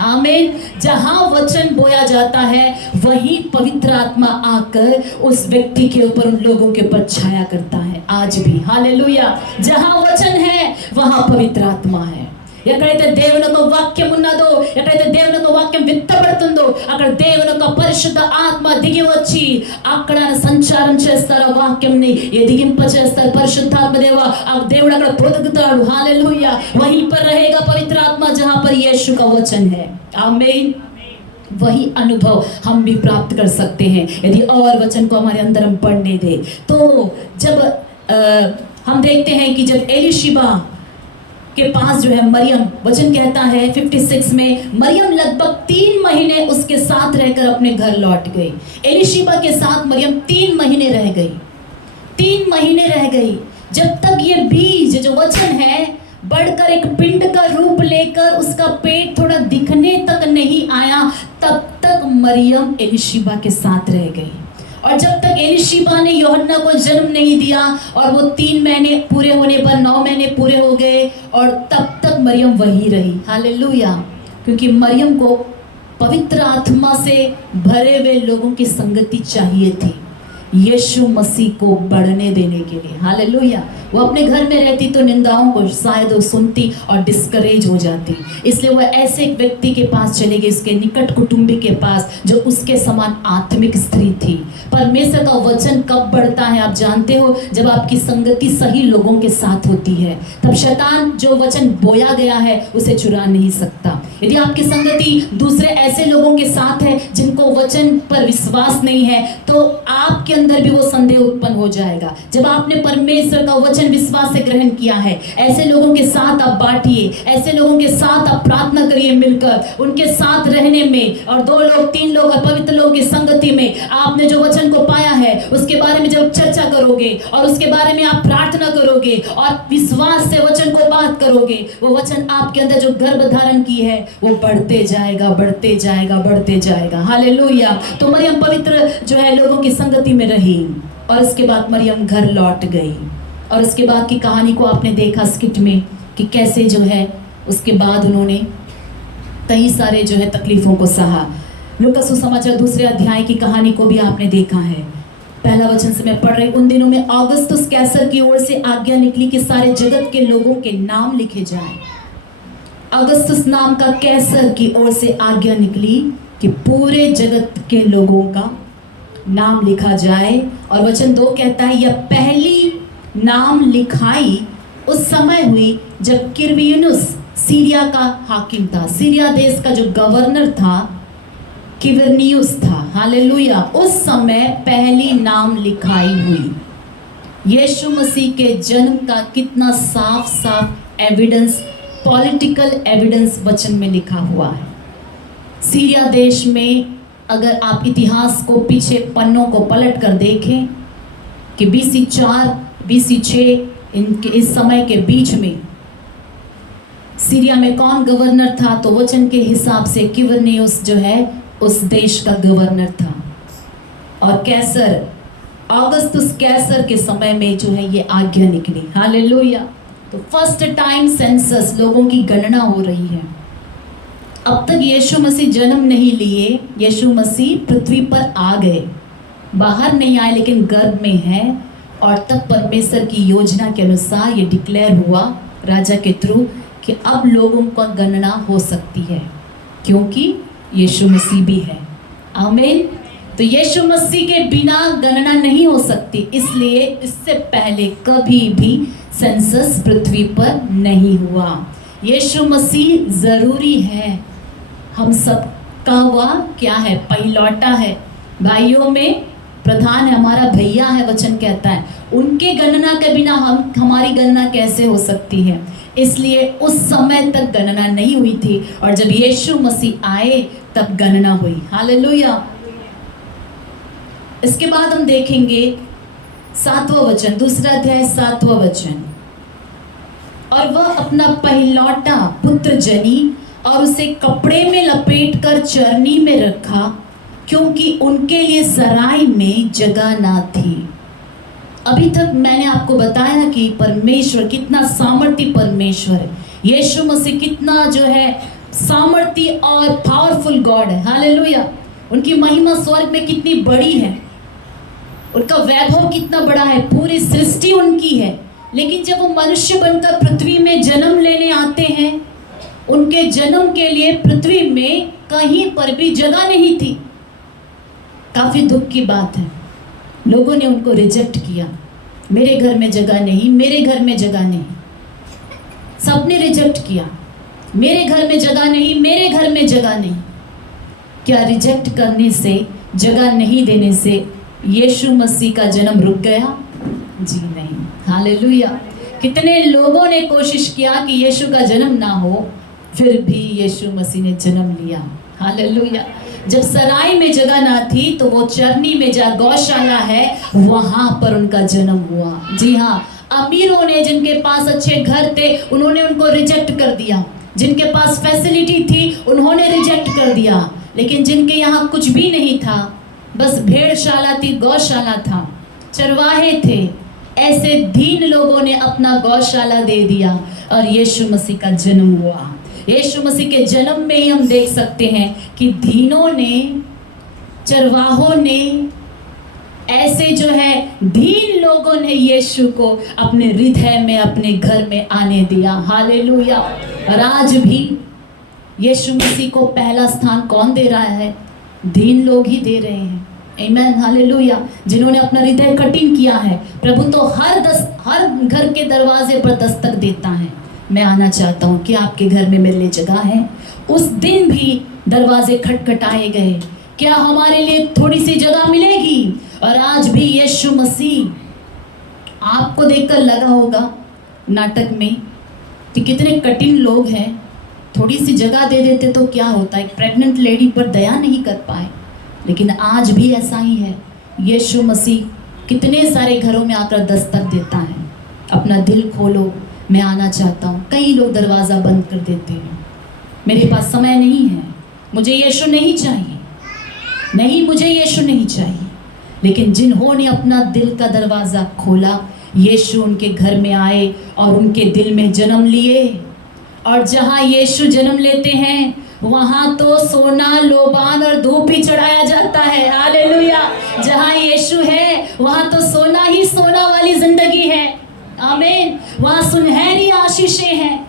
आमीन। जहां वचन बोया जाता है वही पवित्र आत्मा आकर उस व्यक्ति के ऊपर, उन लोगों के ऊपर छाया करता है। आज भी हालेलुया। जहां वचन है वहां पवित्र आत्मा है। ఎక్కడైతే దేవుని యొక్క వాక్యం ఉన్నదో, ఎక్కడైతే దేవుని యొక్క వాక్యం విత్తబడుతుందో అక్కడ దేవుని యొక్క పరిశుద్ధ ఆత్మ దిగి వచ్చి అక్కడ సంచారం చేస్తారు, ఆ వాక్యంని ఎదిగింప చేస్తారు। పరిశుద్ధాత్మ దేవుడు అక్కడ పొదుగుతాడు। हालेलुया। वहीं पर रहेगा पवित्र आत्मा जहां पर यीशु का वचन है। आमीन। वही अनुभव हम भी प्राप्त कर सकते हैं यदि और वचन को हमारे अंदर हम पढ़ने दे। तो जब हम देखते हैं कि जब एलीशिबा के पास जो है मरियम, वचन कहता है 56 में, मरियम लगभग 3 महीने उसके साथ रहकर अपने घर लौट गई। एलीशिबा के साथ मरियम 3 महीने रह गई। 3 महीने रह गई। जब तक ये बीज जो वचन है बढ़कर एक पिंड का रूप लेकर उसका पेट थोड़ा दिखने तक नहीं आया, तब तक मरियम एलीशिबा के साथ रह गई। और जब तक एलीशिबा ने यूहन्ना को जन्म नहीं दिया और वो 3 महीने पूरे होने पर 9 महीने पूरे हो गए और तब तक मरियम वही रही। हालेलुया। क्योंकि मरियम को पवित्र आत्मा से भरे हुए लोगों की संगति चाहिए थी यीशु मसीह को बढ़ने देने के लिए। हालेलुया। वो अपने घर में रहती तो निंदाओं को शायद वो सुनती और डिस्करेज हो जाती, इसलिए वह ऐसे एक व्यक्ति के पास चली गई, उसके निकट कुटुंबी के पास जो उसके समान आत्मिक स्त्री थी। परमेश्वर का वचन कब बढ़ता है आप जानते हो? जब आपकी संगति सही लोगों के साथ होती है, तब शैतान जो वचन बोया गया है उसे चुरा नहीं सकता। यदि आपकी संगति दूसरे ऐसे लोगों के साथ है जिनको वचन पर विश्वास नहीं है तो आपके अंदर भी वो संदेह उत्पन्न हो जाएगा। जब आपने परमेश्वर का वचन विश्वास से ग्रहण किया है, ऐसे लोगों के साथ आप बांटिए, ऐसे लोगों के साथ आप प्रार्थना करिए मिलकर, उनके साथ रहने में, और 2 लोग 3 लोग पवित्र लोगों की संगति में आपने जो वचन को पाया है उसके बारे में जब चर्चा करोगे और उसके बारे में आप प्रार्थना करोगे और विश्वास से वचन को बात करोगे, वो वचन आपके अंदर जो गर्भ धारण की है वो बढ़ते जाएगा, बढ़ते जाएगा, बढ़ते जाएगा। हालेलुया। तो मरियम पवित्र जो है लोगों की संगति में रही और उसके बाद मरियम घर लौट गई। और उसके बाद की कहानी को आपने देखा स्किट में कि कैसे जो है उसके बाद उन्होंने कई सारे जो है तकलीफों को सहा। लूका सुसमाचार 2 अध्याय की कहानी को भी आपने देखा है। पहला वचन से मैं पढ़ रही। उन दिनों में औगुस्तुस कैसर की ओर से आज्ञा निकली कि सारे जगत के लोगों के नाम लिखे जाएं। औगुस्तुस नाम का कैसर की ओर से आज्ञा निकली कि पूरे जगत के लोगों का नाम लिखा जाए। और वचन 2 कहता है, यह पहली नाम लिखाई उस समय हुई जब किरवियुनुस सीरिया का हाकिम था। सीरिया देश का जो गवर्नर था किविरनियुस था। हालेलुया। उस समय पहली नाम लिखाई हुई। यीशु मसीह के जन्म का कितना साफ साफ एविडेंस, पॉलिटिकल एविडेंस वचन में लिखा हुआ है। सीरिया देश में अगर आप इतिहास को पीछे पन्नों को पलट कर देखें कि BC 4 BC 6 इनके इस समय के बीच में सीरिया में कौन गवर्नर था, तो वचन के हिसाब से किविरनियुस जो है उस देश का गवर्नर था। और कैसर, ऑगस्टस कैसर के समय में जो है ये आज्ञा निकली। हालेलुया। तो फर्स्ट टाइम सेंसस, लोगों की गणना हो रही है। अब तक यीशु मसीह जन्म नहीं लिए, यीशु मसीह पृथ्वी पर आ गए, बाहर नहीं आए लेकिन गर्भ में है। और तब परमेश्वर की योजना के अनुसार ये डिक्लेयर हुआ राजा के थ्रू कि अब लोगों का गणना हो सकती है, क्योंकि यीशु मसीह भी है। आमीन। तो यीशु मसीह के बिना गणना नहीं हो सकती, इसलिए इससे पहले कभी भी सेंसस पृथ्वी पर नहीं हुआ। यीशु मसीह ज़रूरी है, हम सब का वह क्या है, पहिलौटा है। भाइयों में प्रधान है, हमारा भैया है, वचन कहता है। उनके गणना के बिना हमारी गणना कैसे हो सकती है? इसलिए उस समय तक गणना नहीं हुई थी, और जब यीशु मसीह आए तब गणना हुई। हालेलुया। इसके बाद हम देखेंगे 7वां वचन, दूसरा अध्याय 7वां वचन। और वह अपना पहिलौटा पुत्र जनी और उसे कपड़े में लपेट कर चरनी में रखा, क्योंकि उनके लिए सराय में जगह ना थी। अभी तक मैंने आपको बताया कि परमेश्वर कितना सामर्थी परमेश्वर है। यीशु मसीह कितना जो है सामर्थी और पावरफुल गॉड है। हालेलुया। उनकी महिमा स्वर्ग में कितनी बड़ी है, उनका वैभव कितना बड़ा है, पूरी सृष्टि उनकी है। लेकिन जब वो मनुष्य बनकर पृथ्वी में जन्म लेने आते हैं, उनके जन्म के लिए पृथ्वी में कहीं पर भी जगह नहीं थी। काफ़ी दुख की बात है, लोगों ने उनको रिजेक्ट किया। मेरे घर में जगह नहीं, मेरे घर में जगह नहीं, सबने रिजेक्ट किया। मेरे घर में जगह नहीं, मेरे घर में जगह नहीं। क्या रिजेक्ट करने से, जगह नहीं देने से यीशु मसीह का जन्म रुक गया? जी नहीं। हालेलुया। कितने लोगों ने कोशिश किया कि यीशु का जन्म ना हो, फिर भी यीशु मसीह ने जन्म लिया। हालेलुया। जब सराय में जगह ना थी तो वो चरनी में जहाँ गौशाला है वहाँ पर उनका जन्म हुआ। जी हाँ, अमीरों ने, जिनके पास अच्छे घर थे, उन्होंने उनको रिजेक्ट कर दिया। जिनके पास फैसिलिटी थी उन्होंने रिजेक्ट कर दिया। लेकिन जिनके यहाँ कुछ भी नहीं था, बस भेड़शाला थी, गौशाला था, चरवाहे थे, ऐसे दीन लोगों ने अपना गौशाला दे दिया और यीशु मसीह का जन्म हुआ। यीशु मसीह के जन्म में ही हम देख सकते हैं कि दीनों ने, चरवाहों ने, ऐसे जो है दीन लोगों ने यीशु को अपने हृदय में, अपने घर में आने दिया। हालेलुया। और आज भी यीशु मसीह को पहला स्थान कौन दे रहा है? दीन लोग ही दे रहे हैं। आमीन। हालेलुया। जिन्होंने अपना हृदय कठिन किया है, प्रभु तो हर घर के दरवाजे पर दस्तक देता है। मैं आना चाहता हूँ कि आपके घर में मेरे लिए जगह है। उस दिन भी दरवाजे खटखटाए गए, क्या हमारे लिए थोड़ी सी जगह मिलेगी? और आज भी यीशु मसीह, आपको देखकर लगा होगा नाटक में कि कितने कठिन लोग हैं, थोड़ी सी जगह दे देते तो क्या होता है, एक प्रेग्नेंट लेडी पर दया नहीं कर पाए। लेकिन आज भी ऐसा ही है। यीशु मसीह कितने सारे घरों में आकर दस्तक देता है, अपना दिल खोलो, मैं आना चाहता हूँ। कई लोग दरवाज़ा बंद कर देते हैं, मेरे पास समय नहीं है, मुझे यीशु नहीं चाहिए, नहीं मुझे यीशु नहीं चाहिए। लेकिन जिन्होंने अपना दिल का दरवाज़ा खोला, यीशु उनके घर में आए और उनके दिल में जन्म लिए। और जहाँ यीशु जन्म लेते हैं वहाँ तो सोना, लोबान और धूप ही चढ़ाया जाता है। हालेलुया। जहाँ यीशु है वहाँ तो सोना ही सोना वाली जिंदगी है। आमीन। वहाँ सुनहरी आशीषें हैं।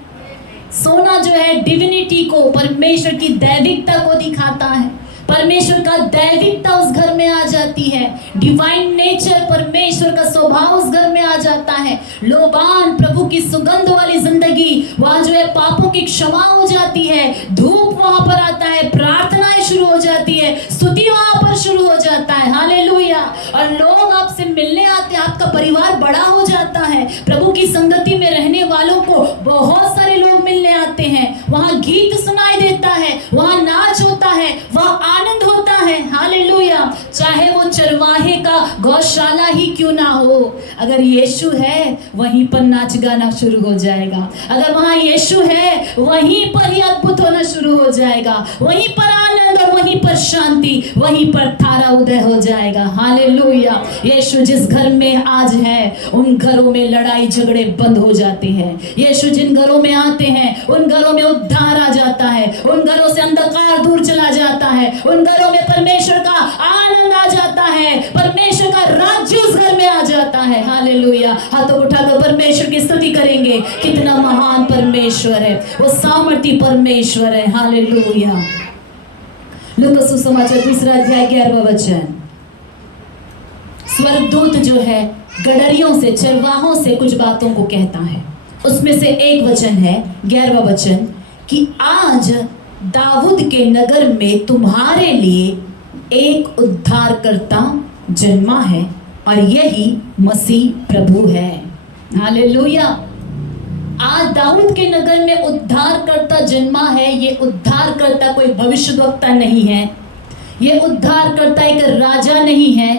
सोना जो है डिविनिटी को, परमेश्वर की दैविकता को दिखाता है। परमेश्वर का दैविकता उस घर में आ जाती है, डिवाइन नेचर, परमेश्वर का स्वभाव उस घर में आ जाता है। लोबान, प्रभु की सुगंध वाली जिंदगी, वहाँ जो है पापों की क्षमा हो जाती है, धूप वहाँ पर आता है, प्रार्थनाएं शुरू हो जाती है, स्तुति वहाँ पर शुरू हो जाता है। हालेलुया। और लोग आपसे मिलने आते हैं, आपका परिवार बड़ा हो जाता है। प्रभु की संगति में रहने वालों को बहुत सारे लोग मिलने आते हैं। वहाँ गीत सुनाई देता है, वहाँ नाच होता है, वहाँ आनंद होता है। हालेलुया। चाहे वो वो चरवाहे का गौशाला ही क्यों ना हो, अगर यीशु है वहीं पर नाच गाना शुरू हो जाएगा। अगर वहाँ यीशु है वहीं पर ही अद्भुत होना शुरू हो जाएगा, वहीं पर आनंद और वहीं पर शांति, वहीं पर तारा उदय हो जाएगा। हालेलुया। यीशु जिस घर में आज है उन घरों में लड़ाई झगड़े बंद हो जाते हैं। यीशु जिन घरों में आते हैं उन घरों में उद्धार आ जाता है, उन घरों से अंधकार दूर चला जाता है, उन घरों में परमेश्वर का आनंद आ जाता है, परमेश्वर का राज्य उस घर में आ जाता है। हालेलुया। हाथों उठाकर परमेश्वर की स्तुति करेंगे। कितना महान परमेश्वर है, वो सामर्थी परमेश्वर है। हालेलुया। लूका सुसमाचार 2 अध्याय 11वां वचन। स्वर्गदूत जो है गडरियों से, चरवाहों से कुछ बातों को कहता है। उसमें से एक वचन है 11वां वचन कि आज दाऊद के नगर में तुम्हारे लिए एक उद्धारकर्ता जन्मा है और यही मसीह प्रभु है। हालेलुया। आज दाऊद के नगर में उद्धारकर्ता जन्मा है। ये उद्धारकर्ता कोई भविष्यद्वक्ता नहीं है, ये उद्धारकर्ता एक राजा नहीं है,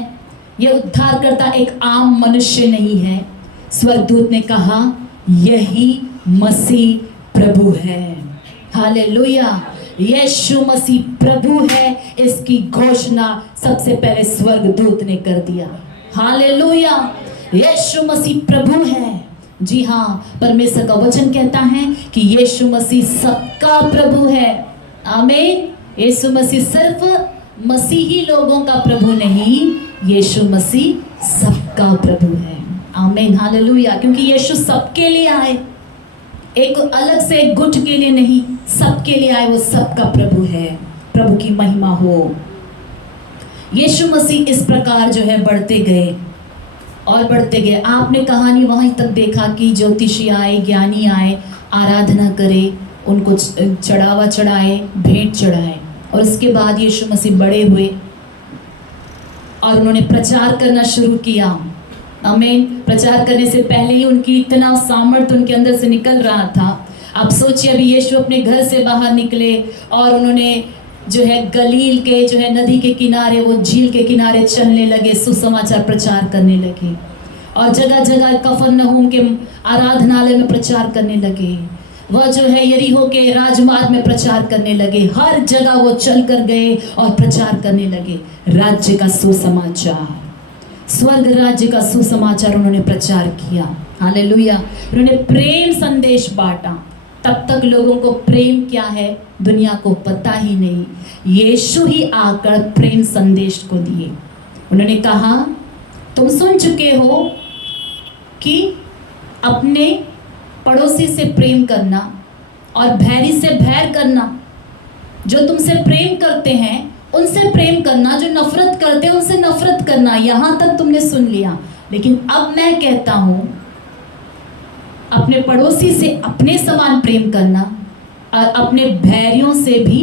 ये उद्धारकर्ता एक आम मनुष्य नहीं है। स्वर्गदूत ने कहा यही मसीह प्रभु है। हालेलुया। यीशु मसीह प्रभु है, इसकी घोषणा सबसे पहले स्वर्गदूत ने कर दिया। हालेलुया। यीशु मसीह प्रभु है। जी हाँ, परमेश्वर का वचन कहता है कि यीशु मसीह सबका प्रभु है। आमीन। यीशु मसीह सिर्फ मसीही लोगों का प्रभु नहीं, यीशु मसीह सबका प्रभु है। आमीन। हालेलुया। क्योंकि यीशु सबके लिए आए, एक अलग से एक गुट के लिए नहीं, सबके लिए आए, वो सबका प्रभु है। प्रभु की महिमा हो। यीशु मसीह इस प्रकार जो है बढ़ते गए और बढ़ते गए। आपने कहानी वहीं तक देखा कि ज्योतिषी आए, ज्ञानी आए, आराधना करे, उनको चढ़ावा चढ़ाए, भेंट चढ़ाए, और उसके बाद यीशु मसीह बड़े हुए और उन्होंने प्रचार करना शुरू किया। आमीन। प्रचार करने से पहले ही उनकी इतना सामर्थ्य उनके अंदर से निकल रहा था। आप सोचिए, अभी यीशु अपने घर से बाहर निकले और उन्होंने जो है गलील के जो है नदी के किनारे, वो झील के किनारे चलने लगे, सुसमाचार प्रचार करने लगे और जगह जगह कफरनहूम के आराधनालय में प्रचार करने लगे। वह जो है यरीहो के राजमार्ग में प्रचार करने लगे। हर जगह वो चल कर गए और प्रचार करने लगे। राज्य का सुसमाचार, स्वर्ग राज्य का सुसमाचार उन्होंने प्रचार किया। हालेलुया। उन्होंने प्रेम संदेश बांटा। तब तक लोगों को प्रेम क्या है दुनिया को पता ही नहीं। यीशु ही आकर प्रेम संदेश को दिए। उन्होंने कहा तुम सुन चुके हो कि अपने पड़ोसी से प्रेम करना और बैरी से बैर करना। जो तुमसे प्रेम करते हैं उनसे प्रेम करना, जो नफरत करते हैं उनसे नफरत करना। यहाँ तक तुमने सुन लिया, लेकिन अब मैं कहता हूँ अपने पड़ोसी से अपने समान प्रेम करना और अपने बैरियों से भी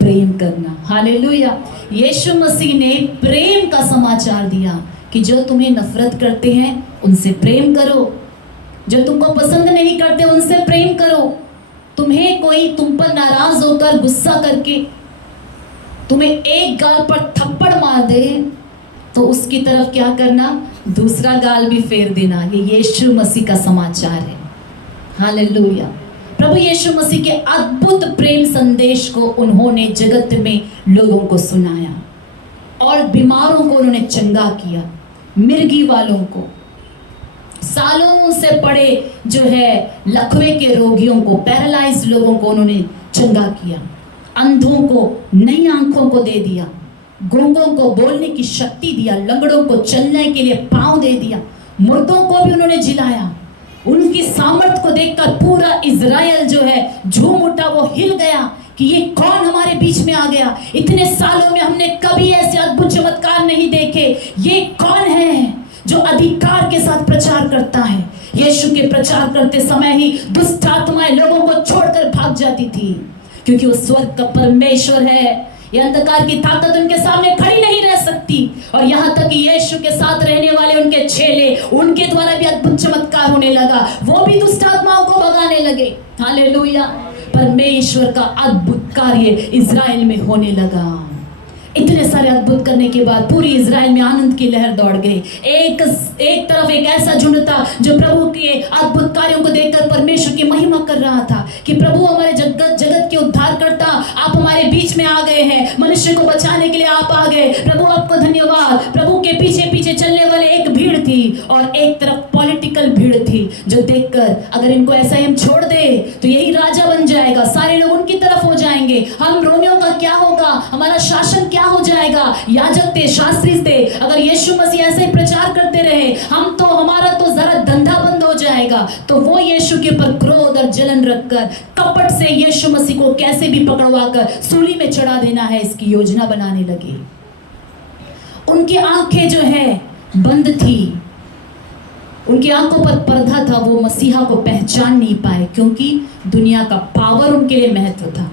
प्रेम करना। हालेलुया। यीशु मसीह ने प्रेम का समाचार दिया कि जो तुम्हें नफरत करते हैं उनसे प्रेम करो, जो तुमको पसंद नहीं करते उनसे प्रेम करो। तुम्हें कोई तुम पर नाराज होकर गुस्सा करके तुम्हें एक गाल पर थप्पड़ मार दे तो उसकी तरफ क्या करना, दूसरा गाल भी फेर देना। ये यीशु मसीह का समाचार है। हालेलुया। प्रभु यीशु मसीह के अद्भुत प्रेम संदेश को उन्होंने जगत में लोगों को सुनाया और बीमारों को उन्होंने चंगा किया, मिर्गी वालों को, सालों से पड़े जो है लकवे के रोगियों को, पैरालाइज्ड लोगों को उन्होंने चंगा किया, अंधों को नई आंखों को दे दिया, गूंगों को बोलने की शक्ति दिया, लंगड़ों को चलने के लिए पांव दे दिया, मुर्दों को भी उन्होंने जिलाया। उनकी सामर्थ को देखकर पूरा इज़राइल जो है झूम उठा, वो हिल गया कि ये कौन हमारे बीच में आ गया। इतने सालों में हमने कभी ऐसे अद्भुत चमत्कार नहीं देखे। ये कौन है जो अधिकार के साथ प्रचार करता है। यीशु के प्रचार करते समय ही दुष्ट आत्माएं लोगों को छोड़कर भाग जाती थी, क्योंकि वो स्वर्ग का परमेश्वर है। ये अंधकार की ताकत उनके सामने खड़ी नहीं रह सकती। और यहाँ तक कि यीशु के साथ रहने वाले उनके चेले, उनके द्वारा भी अद्भुत चमत्कार होने लगा, वो भी दुष्ट आत्माओं को भगाने लगे। हालेलुया। परमेश्वर का अद्भुत कार्य इज़राइल में होने लगा। इतने इतने सारे अद्भुत करने के बाद पूरी इजराइल में आनंद की लहर दौड़ गई। एक तरफ एक ऐसा झुंड था जो प्रभु के अद्भुत कार्यों को देखकर परमेश्वर की महिमा कर रहा था कि प्रभु हमारे जगत के उद्धार करता, आप हमारे बीच में आ गए हैं, मनुष्य को बचाने के लिए आप आ गए, प्रभु आपको धन्यवाद। प्रभु के पीछे पीछे चलने वाले एक भीड़ थी और एक तरफ पॉलिटिकल भीड़ थी जो देखकर अगर इनको ऐसा ही हम छोड़ दे तो यही राजा बन जाएगा, सारे लोग उनकी तरफ हो जाएंगे, हम रोमियों का क्या होगा, हमारा शासन क्या हो जाएगा। याजक थे, शास्त्री थे, अगर यीशु मसीह ऐसे ही प्रचार करते रहे हमारा तो जरा धंधा बंद हो जाएगा। तो वो यीशु के ऊपर क्रोध और जलन रखकर कपट से यीशु मसीह को कैसे भी पकड़वाकर सूली में चढ़ा देना है इसकी योजना बनाने लगे। उनकी आंखें जो है बंद थी, उनकी आंखों पर पर्दा था, वो मसीहा को पहचान नहीं पाए क्योंकि दुनिया का पावर उनके लिए महत्व था,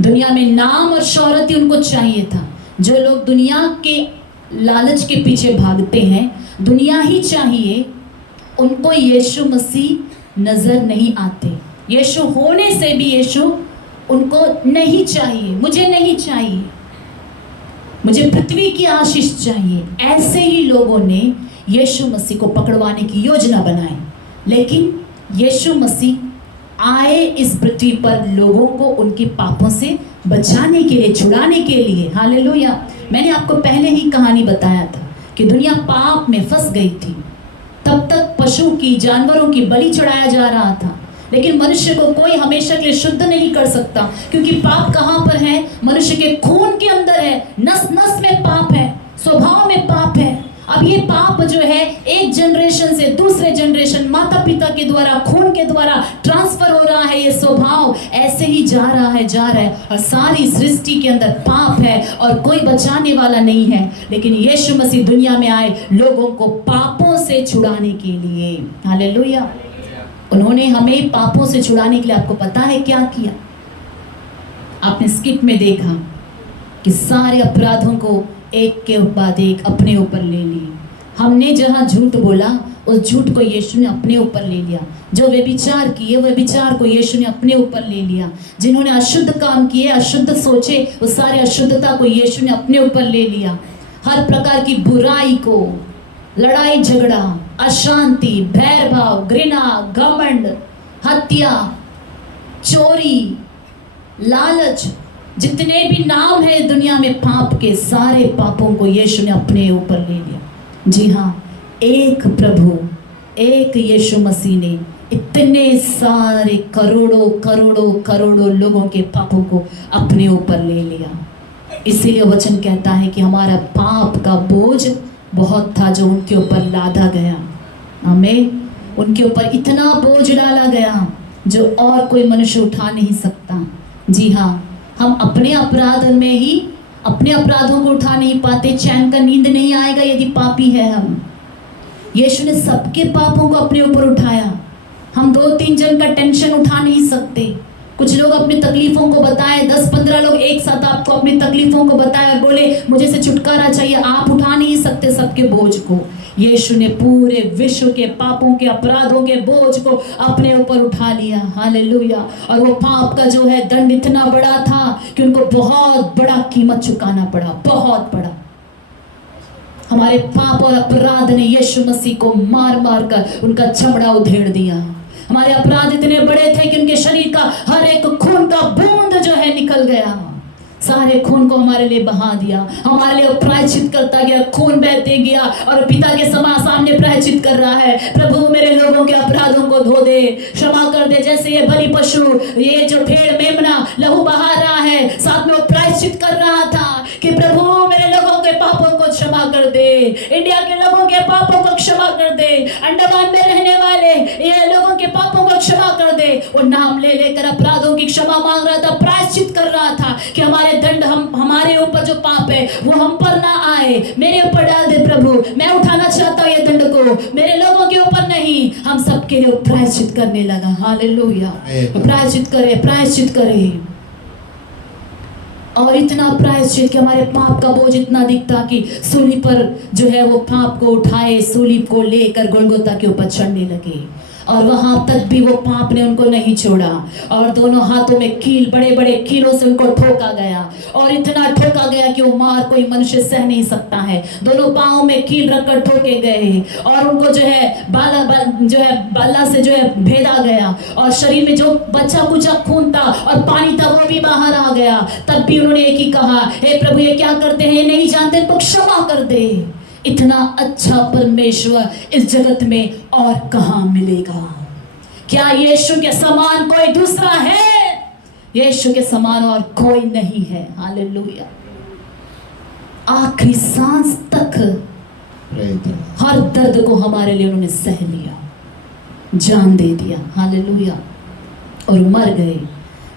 दुनिया में नाम और शोहरत ही उनको चाहिए था। जो लोग दुनिया के लालच के पीछे भागते हैं, दुनिया ही चाहिए, उनको यीशु मसीह नजर नहीं आते। यीशु होने से भी यीशु उनको नहीं चाहिए, मुझे नहीं चाहिए, मुझे पृथ्वी की आशीष चाहिए। ऐसे ही लोगों ने यीशु मसीह को पकड़वाने की योजना बनाई, लेकिन यीशु मसीह आए इस पृथ्वी पर लोगों को उनके पापों से बचाने के लिए, छुड़ाने के लिए। हालेलुया। मैंने आपको पहले ही कहानी बताया था कि दुनिया पाप में फंस गई थी, तब तक पशु की, जानवरों की बलि चढ़ाया जा रहा था, लेकिन मनुष्य को कोई हमेशा के लिए शुद्ध नहीं कर सकता क्योंकि पाप कहाँ पर है? मनुष्य के खून के अंदर है, नस नस में पाप है, स्वभाव में पाप है। अब ये पाप जो है एक जनरेशन से दूसरे जनरेशन, माता पिता के द्वारा, खून के द्वारा ट्रांसफर हो रहा है। ये स्वभाव ऐसे ही जा रहा है और सारी सृष्टि के अंदर पाप है और कोई बचाने वाला नहीं है। लेकिन यीशु मसीह दुनिया में आए लोगों को पापों से छुड़ाने के लिए। हालेलुया। उन्होंने हमें पापों से छुड़ाने के लिए, आपको पता है क्या किया? आपने स्किप में देखा कि सारे अपराधों को एक के बाद एक अपने ऊपर ले ली। हमने जहाँ झूठ बोला उस झूठ को यीशु ने अपने ऊपर ले लिया। जो व्यभिचार किए वो व्यभिचार को यीशु ने अपने ऊपर ले लिया। जिन्होंने अशुद्ध काम किए, अशुद्ध सोचे, वो सारे अशुद्धता को यीशु ने अपने ऊपर ले लिया। हर प्रकार की बुराई को, लड़ाई झगड़ा, अशांति, भैरभाव, घृणा, घमंड, हत्या, चोरी, लालच, जितने भी नाम है दुनिया में पाप के, सारे पापों को यीशु ने अपने ऊपर ले लिया। जी हाँ, एक प्रभु, एक यीशु मसीह ने इतने सारे करोड़ों करोड़ों करोड़ों लोगों के पापों को अपने ऊपर ले लिया। इसीलिए वचन कहता है कि हमारा पाप का बोझ बहुत था जो उनके ऊपर लादा गया। हमें उनके ऊपर इतना बोझ डाला गया जो और कोई मनुष्य उठा नहीं सकता। जी हाँ, हम अपने अपराध में ही अपने अपराधों को उठा नहीं पाते। चैन का नींद नहीं आएगा यदि पापी है हम। यीशु ने सबके पापों को अपने ऊपर उठाया। हम 2-3 जन का टेंशन उठा नहीं सकते। कुछ लोग अपनी तकलीफों को बताए, 10-15 लोग एक साथ आपको अपनी तकलीफों को बताए और बोले मुझे से छुटकारा चाहिए, आप उठा नहीं सकते सबके बोझ को। यीशु ने पूरे विश्व के पापों के, अपराधों के बोझ को अपने ऊपर उठा लिया। हालेलुया। और वो पाप का जो है दंड इतना बड़ा था कि उनको बहुत बड़ा कीमत चुकाना पड़ा, बहुत बड़ा। हमारे पाप और अपराध ने यीशु मसीह को मार मार कर उनका चमड़ा उधेड़ दिया। हमारे अपराध इतने बड़े थे कि उनके शरीर का हर एक खून का बूंद जो है निकल गया, सारे खून को हमारे लिए बहा दिया, हमारे लिए प्रायश्चित करता गया, खून बहते गया और पिता के सामने प्रायश्चित कर रहा है। प्रभु मेरे लोगों के अपराधों को धो दे, क्षमा कर दे। जैसे ये बलि पशु, ये जो भेड़ मेमना लहू बहा रहा है, साथ में वो प्रायश्चित कर रहा था कि प्रभु मेरे लोगों के पापों को क्षमा कर दे, इंडिया के लोगों के पापों को क्षमा कर दे, अंडमान में रहने वाले ये लोगों के पापों को क्षमा कर दे। वो नाम ले लेकर अपराधों की क्षमा मांग रहा था, प्रायश्चित कर रहा था कि हमारे दंड, हमारे ऊपर जो पाप है वो हम पर ना आए, मेरे ऊपर डाल दे प्रभु। मैं उठाना चाहता हूँ ये दंड को, मेरे लोगों के ऊपर नहीं। हम सबके लिए प्रायश्चित करने लगा। हालेलुया। प्रायश्चित करे, प्रायश्चित करे, और इतना प्रायश्चित कि हमारे पाप का बोझ इतना दिखता कि सूली पर जो है वो पाप को उठाए, सूली को लेकर गोलगोता के ऊपर चढ़ने लगे। और वहां तक भी वो पाप ने उनको नहीं छोड़ा और दोनों हाथों में कील, बड़े बड़े कीलों से उनको ठोका गया और इतना ठोका गया कि वो मार कोई मनुष्य सह नहीं सकता है। दोनों पाँव में कील रखकर ठोके गए और उनको जो है बाला से जो है भेदा गया और शरीर में जो बच्चा कुचा खून था और पानी था वो भी बाहर आ गया। तब भी उन्होंने एक ही कहा, हे प्रभु ये क्या करते हैं, नहीं जानते, तो क्षमा कर दे। इतना अच्छा परमेश्वर इस जगत में और कहां मिलेगा? क्या यीशु के समान कोई दूसरा है? यीशु के समान और कोई नहीं है। हालेलुया। आखिरी सांस तक हर दर्द को हमारे लिए उन्होंने सह लिया, जान दे दिया। हालेलुया। और मर गए,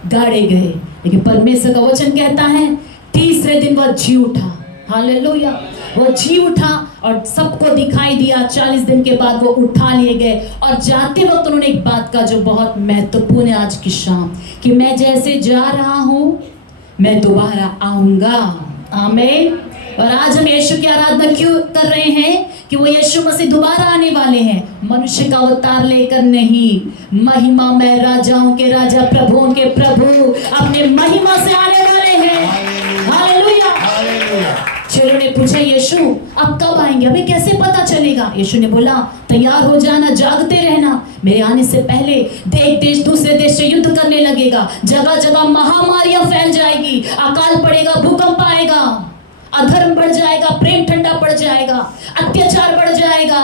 गाड़े गए, लेकिन परमेश्वर का वचन कहता है तीसरे दिन वह जी उठा। हालेलुया। वो जी उठा और सबको दिखाई दिया। 40 दिन के बाद वो उठा लिए गए और जाते वक्त उन्होंने एक बात का जो बहुत महत्वपूर्ण है आज की शाम, कि मैं जैसे जा रहा हूं मैं दोबारा आऊंगा। आमीन। और आज हम यीशु की आराधना क्यों कर रहे हैं? कि वो यीशु मसीह दोबारा आने वाले हैं, मनुष्य का अवतार लेकर नहीं, महिमा में राजाओं के राजा, प्रभुओं के प्रभु अपने महिमा से आने वाले हैं। हालेलुया। चेलों ने पूछा, यीशु अब कब आएंगे, हमें कैसे पता चलेगा? यीशु ने बोला, तैयार हो जाना, जागते रहना, मेरे आने से पहले एक देश दूसरे देश से युद्ध करने लगेगा, जगह जगह महामारियां फैल जाएगी, अकाल पड़ेगा, भूकंप आएगा, अधर्म बढ़ जाएगा, प्रेम ठंडा पड़ जाएगा, अत्याचार बढ़ जाएगा,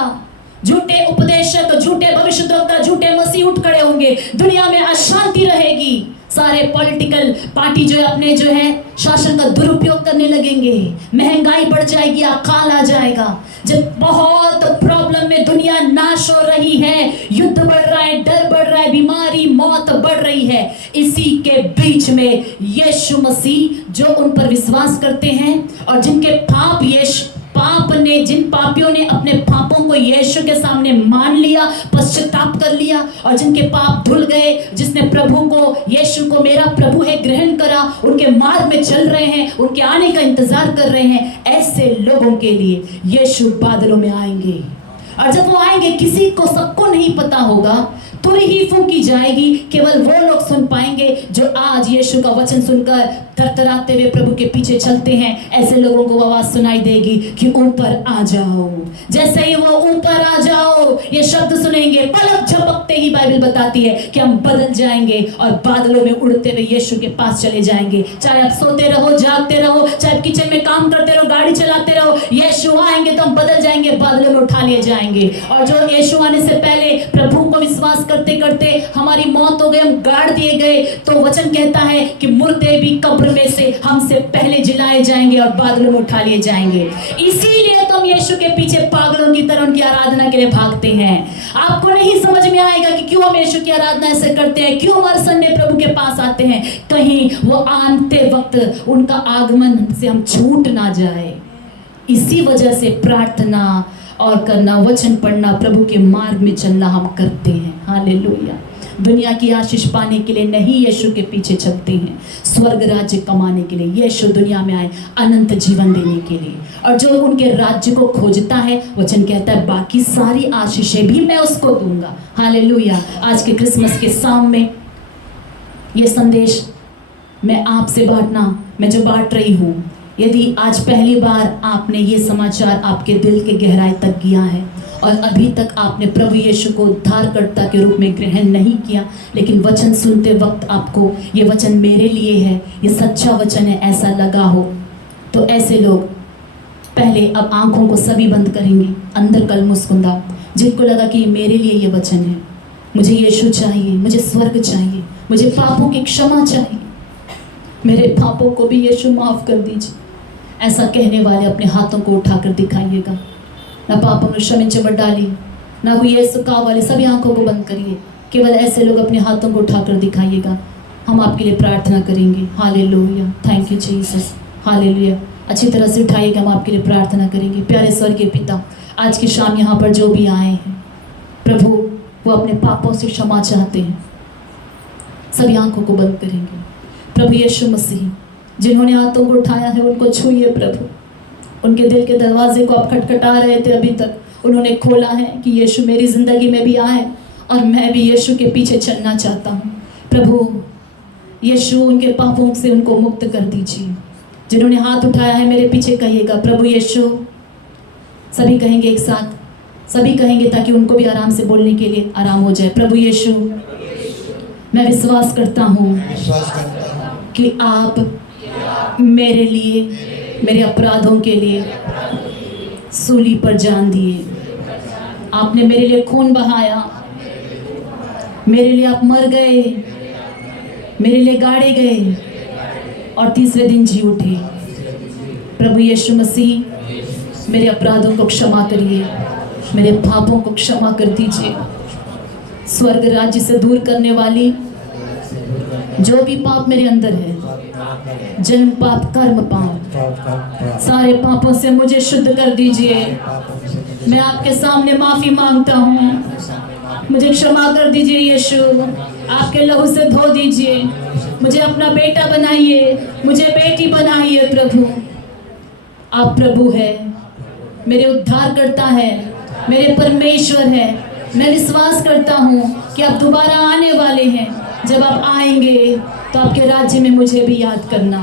झूठे उपदेशक, झूठे भविष्यद्वक्ता, झूठे मसीह उठ खड़े होंगे, दुनिया में अशांति रहेगी, सारे पॉलिटिकल पार्टी जो है अपने जो है शासन का दुरुपयोग करने लगेंगे, महंगाई बढ़ जाएगी, अकाल आ जाएगा। जब बहुत प्रॉब्लम में दुनिया नाश हो रही है, युद्ध बढ़ रहा है, डर बढ़ रहा है, बीमारी मौत बढ़ रही है, इसी के बीच में यीशु मसीह जो उन पर विश्वास करते हैं और जिनके जिन पापियों ने अपने पापों को यीशु के सामने मान लिया, पश्चाताप कर लिया और जिनके पाप धुल गए, जिसने प्रभु को, यीशु को मेरा प्रभु है ग्रहण करा, उनके मार्ग में चल रहे हैं, उनके आने का इंतजार कर रहे हैं, ऐसे लोगों के लिए यीशु बादलों में आएंगे। और जब वो आएंगे किसी को, सबको नहीं पता होगा, तुरही ही फूंकी जाएगी, केवल वो लोग सुन पाएंगे जो आज यीशु का वचन सुनकर थरथराते हुए प्रभु के पीछे चलते हैं। ऐसे लोगों को आवाज सुनाई देगी कि ऊपर आ जाओ। जैसे ही वो ऊपर आ जाओ ये शब्द सुनेंगे, पलक झपकते ही बाइबल बताती है कि हम बदल जाएंगे और बादलों में उड़ते हुए यीशु के पास चले जाएंगे। चाहे आप सोते रहो, जागते रहो, चाहे किचन में काम करते रहो, गाड़ी चलाते रहो, यीशु आएंगे तो हम बदल जाएंगे, बादलों में उठा लिए जाएंगे। और जो यीशु आने से पहले प्रभु को विश्वास करते करते हमारी मौत हो गई, हम गाड़ दिए गए, तो वचन कहता है कि मुर्दे भी कब्र में से हमसे पहले जिलाए जाएंगे और बादलों में उठा लिए जाएंगे। इसीलिए तो हम यीशु के पीछे पागलों की तरह उनकी आराधना के लिए भागते हैं। आपको नहीं समझ में आएगा कि क्यों हम यीशु की आराधना ऐसे करते हैं, क्यों हर संडे प्रभु के पास आते हैं, कहीं वो आते वक्त उनका आगमन से हम छूट ना जाए। इसी वजह से प्रार्थना और करना, वचन पढ़ना, प्रभु के मार्ग में चलना हम करते हैं। हालेलुया। दुनिया की आशीष पाने के लिए नहीं यीशु के पीछे चलते हैं, स्वर्ग राज्य कमाने के लिए। यीशु दुनिया में आए अनंत जीवन देने के लिए, और जो उनके राज्य को खोजता है, वचन कहता है बाकी सारी आशीषें भी मैं उसको दूंगा। हालेलुया। आज के क्रिसमस के शाम में ये संदेश मैं आपसे बांटना, मैं जो बांट रही हूँ, यदि आज पहली बार आपने ये समाचार आपके दिल के गहराई तक गया है और अभी तक आपने प्रभु यीशु को उद्धारकर्ता के रूप में ग्रहण नहीं किया, लेकिन वचन सुनते वक्त आपको ये वचन मेरे लिए है, ये सच्चा वचन है, ऐसा लगा हो, तो ऐसे लोग पहले अब आंखों को सभी बंद करेंगे, अंदर कल मुस्कुंदा, जिनको लगा कि मेरे लिए ये वचन है, मुझे यीशु चाहिए, मुझे स्वर्ग चाहिए, मुझे पापों की क्षमा चाहिए, मेरे पापों को भी यीशु माफ़ कर दीजिए, ऐसा कहने वाले अपने हाथों को उठाकर दिखाइएगा। ना पापों में क्षमा डालिए, ना कोई यीशु का वाले, सभी आंखों को बंद करिए, केवल ऐसे लोग अपने हाथों को उठाकर दिखाइएगा। हम आपके लिए प्रार्थना करेंगे। Hallelujah. Thank you Jesus. Hallelujah. अच्छी तरह से उठाइएगा, हम आपके लिए प्रार्थना करेंगे। प्यारे स्वर्गीय पिता, आज की शाम यहाँ पर जो भी आए हैं प्रभु, वो अपने पापों से क्षमा चाहते हैं। सभी आंखों को बंद करेंगे। प्रभु यीशु मसीह, जिन्होंने हाथों को उठाया है उनको छूइए प्रभु। उनके दिल के दरवाजे को आप खटखटा रहे थे, अभी तक उन्होंने खोला है कि यीशु मेरी ज़िंदगी में भी आए और मैं भी यीशु के पीछे चलना चाहता हूँ। प्रभु यीशु उनके पापों से उनको मुक्त कर दीजिए। जिन्होंने हाथ उठाया है मेरे पीछे कहिएगा प्रभु यीशु। सभी कहेंगे एक साथ, सभी कहेंगे ताकि उनको भी आराम से बोलने के लिए आराम हो जाए। प्रभु यीशु, मैं विश्वास करता हूँ कि आप मेरे लिए, मेरे अपराधों के लिए सूली पर जान दिए। आपने मेरे लिए खून बहाया, मेरे लिए आप मर गए, मेरे लिए गाड़े गए और तीसरे दिन जी उठे। प्रभु यीशु मसीह, मेरे अपराधों को क्षमा करिए, मेरे पापों को क्षमा कर दीजिए। स्वर्ग राज्य से दूर करने वाली जो भी पाप मेरे अंदर है, जन्म पाप, कर्म पाप, सारे पापों से मुझे शुद्ध कर दीजिए। मैं आपके सामने माफ़ी मांगता हूँ, मुझे क्षमा कर दीजिए यीशु। आपके लहू से धो दीजिए, मुझे अपना बेटा बनाइए, मुझे बेटी बनाइए। प्रभु आप प्रभु है, मेरे उद्धारकर्ता है, मेरे परमेश्वर है। मैं विश्वास करता हूँ कि आप दोबारा आने वाले हैं। जब आप आएंगे तो आपके राज्य में मुझे भी याद करना।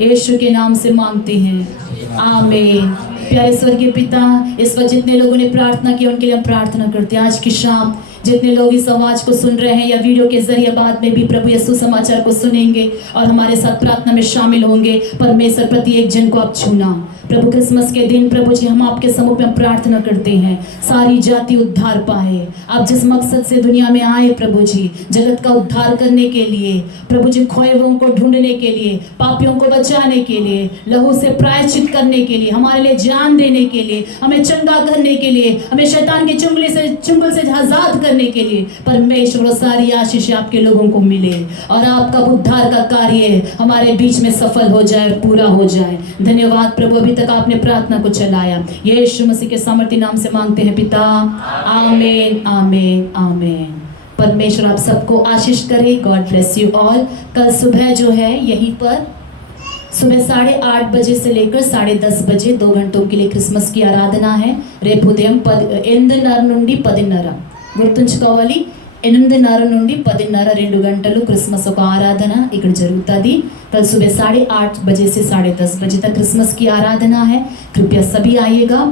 यीशु के नाम से मांगते हैं, आमीन। प्यारे स्वर्गीय पिता, इस वक्त जितने लोगों ने प्रार्थना की उनके लिए हम प्रार्थना करते हैं। आज की शाम जितने लोग इस आवाज़ को सुन रहे हैं या वीडियो के जरिए बाद में भी प्रभु यीशु समाचार को सुनेंगे और हमारे साथ प्रार्थना में शामिल होंगे, परमेश्वर प्रति एक जन को आप छूना। प्रभु क्रिसमस के दिन प्रभु जी हम आपके सम्मुख में प्रार्थना करते हैं, सारी जाति उद्धार पाए। आप जिस मकसद से दुनिया में आए प्रभु जी, जगत का उद्धार करने के लिए, प्रभु जी खोए हुओं को ढूंढने के लिए, पापियों को बचाने के लिए, लहू से प्रायश्चित करने के लिए, हमारे लिए जान देने के लिए, हमें चंगा करने के लिए, हमें शैतान की चुंगल से आजाद करने के लिए परमेश्वर सारी आशीष आपके लोगों को मिले और आपका उद्धार का कार्य हमारे बीच में सफल हो जाए और पूरा हो जाए। धन्यवाद प्रभु, अभी तक आपने प्रार्थना को चलाया। यीशु मसीह के सामर्थ्य नाम से मांगते हैं पिता, आमीन, आमीन, आमीन। परमेश्वर आप सबको आशीष करे। God bless you all. कल सुबह जो है यहीं पर सुबह 8:30 बजे से लेकर 10:30 बजे 2 घंटों के लिए क्रिसमस की आराधना है। రేపు ఉదయం 8:30 నుండి 10:30 గుర్తుంచుకోవాలి। 8:30 నుండి 10:30 2 గంటలు క్రిస్మస్ ఒక ఆరాధన ఇక్కడ జరుగుతుంది। कल सुबह 8:30 बजे से 10:30 बजे तक क्रिसमस की आराधना है। कृपया सभी आइएगा।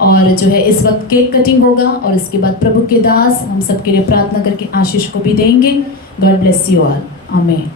और जो है इस वक्त केक कटिंग होगा और इसके बाद प्रभु के दास हम सबके लिए प्रार्थना करके आशीष को भी देंगे। गॉड ब्लेस यू ऑल, आमीन।